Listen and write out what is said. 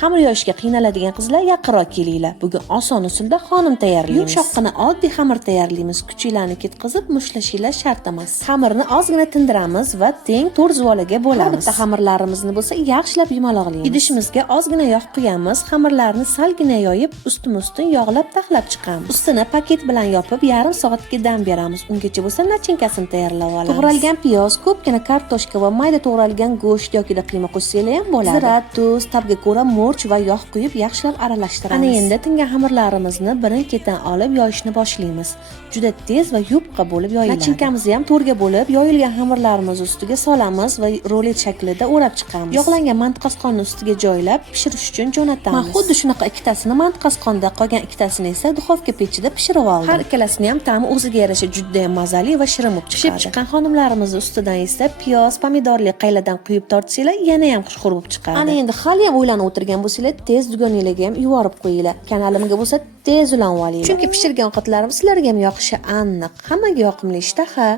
Xamir yoyishga qiynaladigan qizlar yaqinroq kelinglar. Bugun oson usulda xonim tayyorlaymiz. Yumshoqqina oddiy xamir tayyorlaymiz. Kuchinglarni ketkizib mushlashinglar shart emas. Xamirni ozgina tindiramiz va teng to'rt zuvolaga bo'lamiz. Har bitta xamirlarimizni bo'lsa yaxshilab yumaloqlaymiz. Idishimizga ozgina yog' quyamiz. Xamirlarni salgina yoyib, ustma-ustun yog'lab taxlab chiqamiz. Ustini paket bilan yopib, yarim soatga dam beramiz. Ungacha bo'lsa nachinkasini tayyorlab olamiz. To'g'ralgan piyoz, ko'pgina kartoshka va mayda to'g'ralgan go'sht yoki qiyma qo'shsangiz ham bo'ladi. Zira, tuz, tabga ko'ra murch va yog' quyib yaxshilab aralashtiramiz. Ana endi tingan xamirlarimizni birin-ketin olib yoyishni boshlaymiz. Juda tez va yupqa bo'lib yoyiladi. Nachinkamizni ham to'rga bo'lib, yoyilgan xamirlarimiz ustiga solamiz va rolet shaklida o'rab chiqamiz. Yog'langan mantiqasqonni ustiga joylab pishirish uchun jo'natamiz. Men xuddi shunaqa ikkitasini mantiqasqonda, qolgan ikkitasini esa duxovka pechida pishirib oldim. Har ikkalasini ham ta'mi o'ziga yarasha juda ham mazali va shirin bo'lib chiqadi. Pishib chiqqan xonimlarimiz ustidan esa piyoz, pomidorli qayladan quyib tortsanglar, yana ham xushxo'r bo'lib chiqadi. Ana endi hali ham o'ylanib o'tirgan bo'lsanglar, tez dugoninglarga ham yuborib qo'yinglar. Kanalimga bo'lsa tez ulanib olinglar. Chunki pishirgan ovqatlarimiz sizlarga ham yoqishi aniq. Hammaga yoqimli ishtaha.